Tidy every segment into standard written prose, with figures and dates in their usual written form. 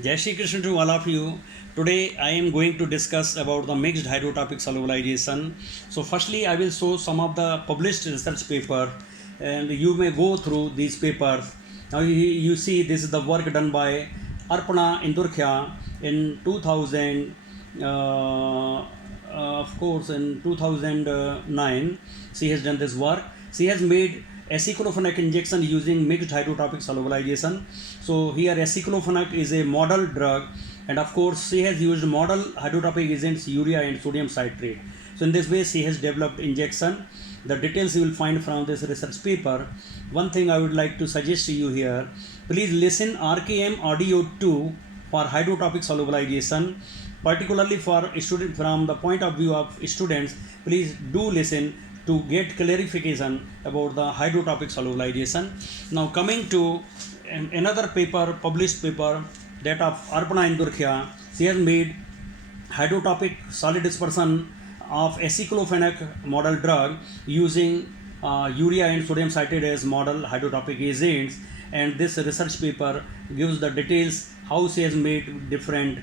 Jai Shri Krishna to all of you. Today I am going to discuss about the mixed hydrotopic solubilization. So firstly I will show some of the published research paper and you may go through these papers. Now you see this is the work done by Arpana Indurkya in 2000 of course in 2009 she has done this work. She has made aceclofenac injection using mixed hydrotopic solubilization. So here aceclofenac is a model drug, and of course she has used model hydrotopic agents urea and sodium citrate. So in this way she has developed injection. The details you will find from this research paper. One thing I would like to suggest to you here, please listen RKM audio 2 for hydrotopic solubilization, particularly for student from the point of view of students. Please do listen to get clarification about the hydrotopic solubilization. Now coming to another paper, published paper, that of Arpana Indurkya, she has made hydrotopic solid dispersion of aceclofenac model drug using urea and sodium citrate as model hydrotopic agents, and this research paper gives the details how she has made different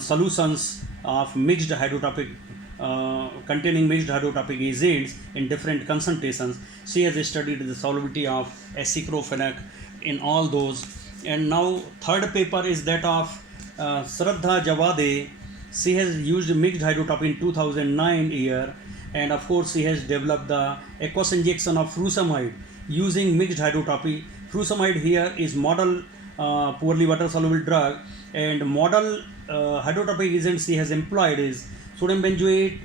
solutions of mixed hydrotopic containing mixed hydrotopic agents in different concentrations. She has studied the solubility of aceclofenac in all those. And now third paper is that of Shraddha Javade. She has used mixed hydrotopic in 2009 year, and of course she has developed the aqueous injection of furosemide using mixed hydrotopic. Furosemide here is model poorly water soluble drug, and model hydrotopic agent she has employed is sodium benzoate,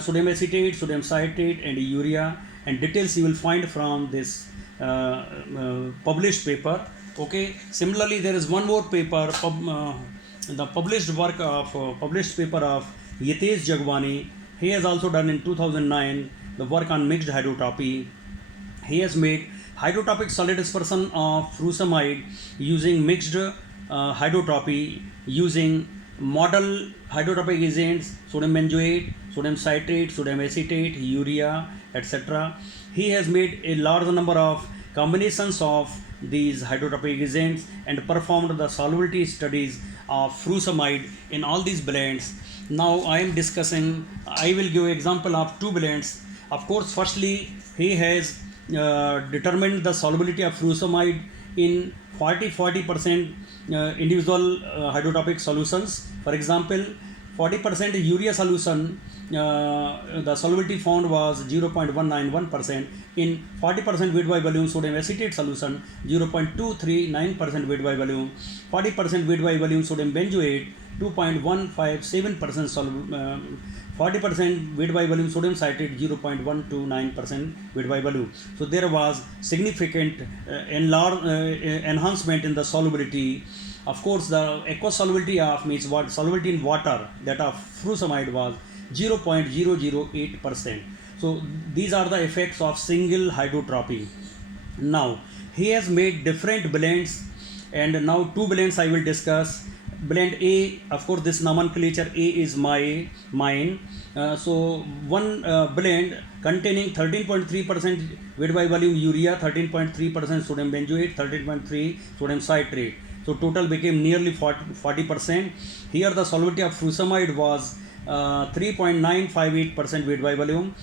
sodium acetate, sodium citrate, and urea. And details you will find from this published paper. Okay. Similarly, there is one more paper, the published work of published paper of Yitesh Jagwani. He has also done in 2009 the work on mixed hydrotopy. He has made hydrotopic solid dispersion of furosemide using mixed hydrotopy using model hydrotopic agents sodium benzoate, sodium citrate, sodium acetate, urea, etc. He has made a large number of combinations of these hydrotopic agents and performed the solubility studies of furosemide in all these blends. Now I am discussing, I will give example of two blends. Of course, firstly he has determined the solubility of furosemide in 40% individual hydrotopic solutions. For example, 40% urea solution, the solubility found was 0.191%. In 40% weight by volume sodium acetate solution, 0.239% weight by volume. 40% weight by volume sodium benzoate, 2.157% soluble. 40% weight by volume sodium citrate, 0.129% weight by volume. So there was significant enhancement in the solubility. Of course, the aqueous solubility of means what solubility in water, that of furosemide was 0.008%. So these are the effects of single hydrotropy. Now he has made different blends, and now two blends I will discuss. Blend A, of course this nomenclature A is mine. So one blend containing 13.3% weight by volume urea, 13.3% sodium benzoate, 13.3 sodium citrate. So total became nearly 40%. Here the solubility of furosemide was 3.958% weight by volume.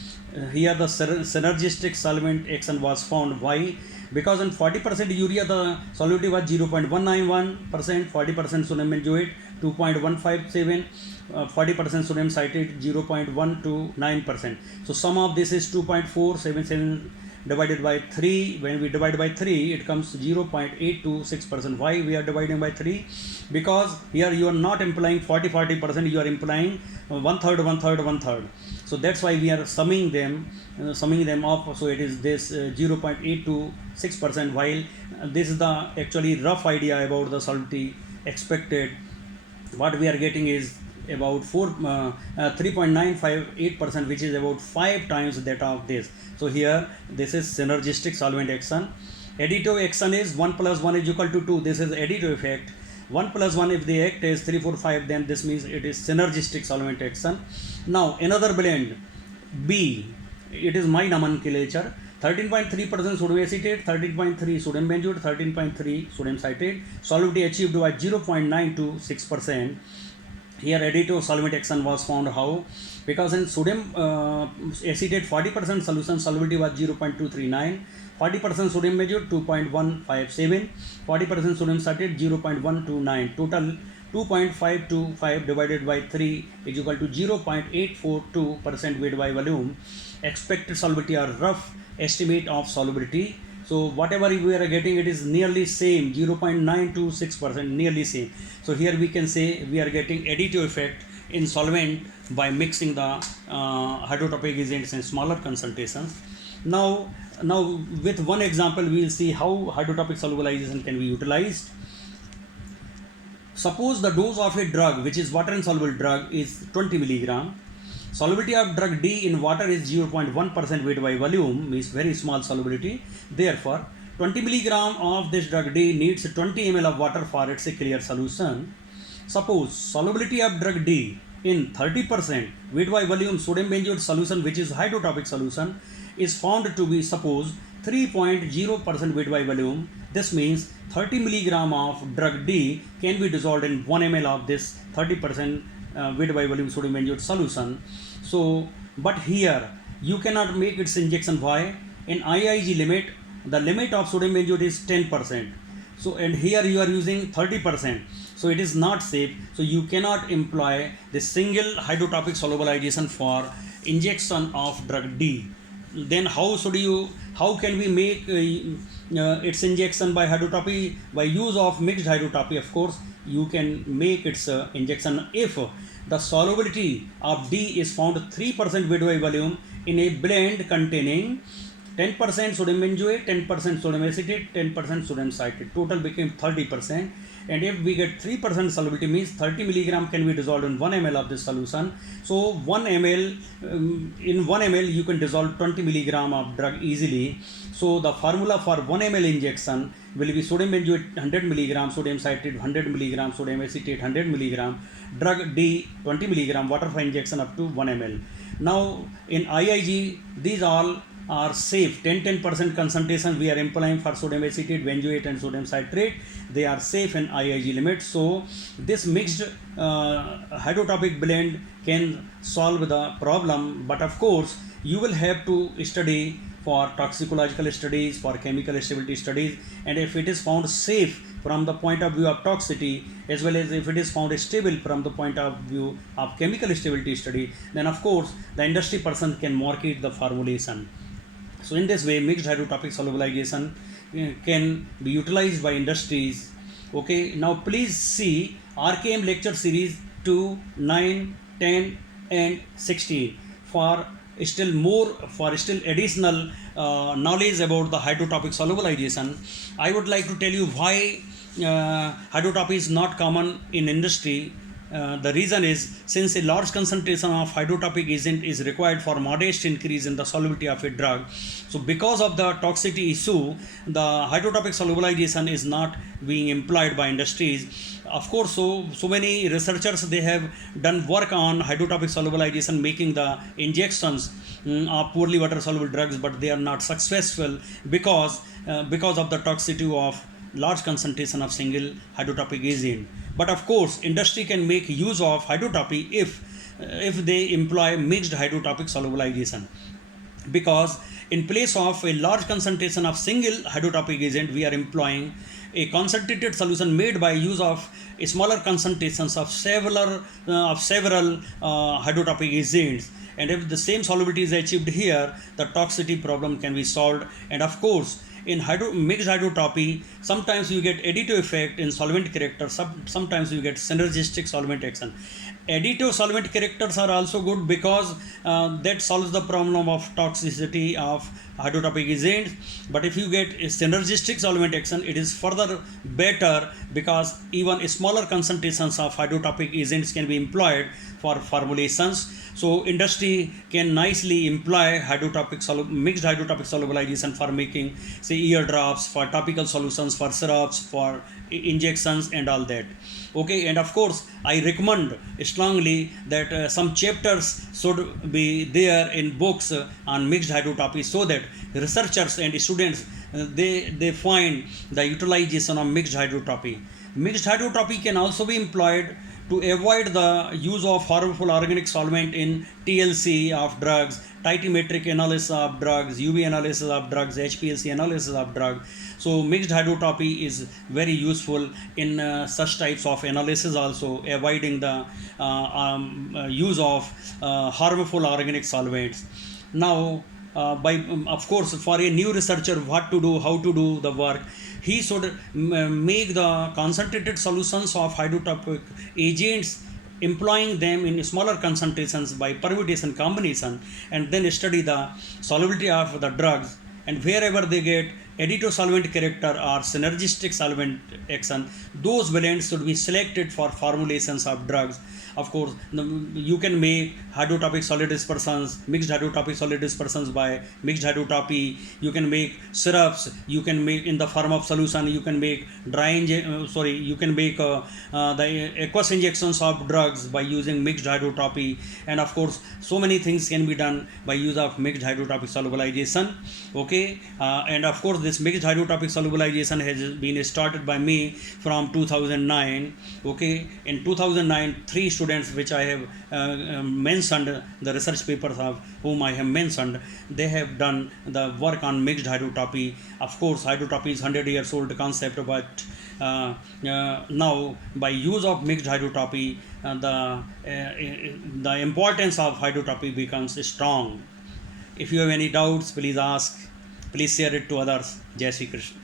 Here the synergistic solvent action was found. Why? Because in 40% urea the solubility was 0.191%, 40% sodium benzoate 2.157, 40% sodium citrate 0.129%. So sum of this is 2.477 divided by 3. When we divide by 3 it comes 0.826%. Why we are dividing by 3? Because here you are not implying 40%, you are implying one third. So that's why we are summing them up. So it is this 0.826%, while this is the actually rough idea about the solubility expected. What we are getting is about 3.958%, which is about 5 times that of this. So here this is synergistic solvent action. Additive action is 1 plus 1 is equal to 2. This is additive effect. 1 plus 1, if the act is 3, 4, 5, then this means it is synergistic solvent action. Now another blend B, it is my nomenclature. 13.3% sodium acetate, 13.3 sodium benzoate, 13.3 sodium citrate. Solubility achieved by 0.9 to 6%. Here additive solvent action was found. How? Because in sodium acetate 40% solution solubility was 0.239, 40% sodium benzoate 2.157, 40% sodium citrate 0.129. Total 2.525 divided by 3 is equal to 0.842% weight by volume. Expected solubility or rough estimate of solubility. So whatever we are getting, it is nearly same, 0.926%, nearly same. So here we can say we are getting additive effect in solvent by mixing the hydrotropic agents in smaller concentrations. Now with one example we will see how hydrotropic solubilization can be utilized. Suppose the dose of a drug which is water insoluble drug is 20 milligram. Solubility of drug D in water is 0.1% weight by volume, means very small solubility. Therefore 20 milligram of this drug D needs 20 ml of water for its clear solution. Suppose solubility of drug D in 30% weight by volume sodium benzoate solution, which is hydrotropic solution, is found to be, suppose, 3.0% weight by volume. This means 30 milligram of drug D can be dissolved in 1 ml of this 30% weight by volume sodium benzoate solution. So, but here you cannot make its injection. Why? In IIG limit, the limit of sodium benzoate is 10%. So, and here you are using 30%. So it is not safe. So you cannot employ the single hydrotropic solubilization for injection of drug D. Then how can we make its injection by hydrotropy? By use of mixed hydrotropy, of course, you can make its injection if the solubility of D is found 3% weight by volume in a blend containing 10% sodium benzoate, 10% sodium acetate, 10% sodium citrate. Total became 30%. And if we get 3% solubility, means 30 milligram can be dissolved in 1 ml of this solution. So 1 ml, in 1 ml you can dissolve 20 milligram of drug easily. So the formula for 1 ml injection will be sodium benzoate 100 milligram, sodium citrate 100 milligram, sodium acetate 100 milligram, drug D 20 milligram, water for injection up to 1 ml. Now in IIG, these all are safe. 10% concentration we are employing for sodium acetate, benzoate and sodium citrate. They are safe in IIG limit. So this mixed hydrotropic blend can solve the problem, but of course you will have to study for toxicological studies, for chemical stability studies, and if it is found safe from the point of view of toxicity, as well as if it is found stable from the point of view of chemical stability study, then of course the industry person can market the formulation. So in this way, mixed hydrotropic solubilization can be utilized by industries. Okay, now please see RKM lecture series 2, 9, 10 and 16 for still additional knowledge about the hydrotropic solubilization. I would like to tell you why hydrotropy is not common in industry. The reason is, since a large concentration of hydrotropic agent is required for modest increase in the solubility of a drug, so because of the toxicity issue, the hydrotropic solubilization is not being employed by industries. Of course, so many researchers, they have done work on hydrotropic solubilization, making the injections of poorly water soluble drugs, but they are not successful because of the toxicity of large concentration of single hydrotropic agent. But of course, industry can make use of hydrotropy if they employ mixed hydrotropic solubilization, because in place of a large concentration of single hydrotropic agent, we are employing a concentrated solution made by use of smaller concentrations of several hydrotropic agents. And if the same solubility is achieved here, the toxicity problem can be solved. And of course, in mixed hydrotropy, sometimes you get additive effect in solvent character, sometimes you get synergistic solvent action. Additive solvent characters are also good because that solves the problem of toxicity of hydrotropic agents. But if you get a synergistic solvent action, it is further better because even smaller concentrations of hydrotropic agents can be employed for formulations. So industry can nicely employ mixed hydrotropic solubilization for making, say, ear drops, for topical solutions, for syrups, for injections and all that. Okay, and of course I recommend strongly that some chapters should be there in books on mixed hydrotopy, so that researchers and students they find the utilization of mixed hydrotopy. Mixed hydrotopy can also be employed to avoid the use of harmful organic solvent in TLC of drugs, titanometric analysis of drugs, UV analysis of drugs, HPLC analysis of drugs. So mixed hydrotopy is very useful in such types of analysis, also avoiding the use of harmful organic solvents. Now, of course, for a new researcher, what to do, how to do the work, he should make the concentrated solutions of hydrotopic agents, employing them in smaller concentrations by permutation combination, and then study the solubility of the drugs, and wherever they get additive solvent character or synergistic solvent action, those blends should be selected for formulations of drugs. Of course, you can make hydrotopic solid dispersions, mixed hydrotopic solid dispersions by mixed hydrotopy. You can make syrups. You can make in the form of solution. You can make you can make the aqueous injections of drugs by using mixed hydrotopy. And of course, so many things can be done by use of mixed hydrotopic solubilization. Okay, and of course, this mixed hydrotopic solubilization has been started by me from 2009. Okay, in 2009, 3 students which I have mentioned, the research papers of whom I have mentioned, they have done the work on mixed hydrotopy. Of course, hydrotopy is 100 years old concept, but now by use of mixed hydrotopy, the importance of hydrotopy becomes strong. If you have any doubts, please ask. Please share it to others. Jai Shri Krishna.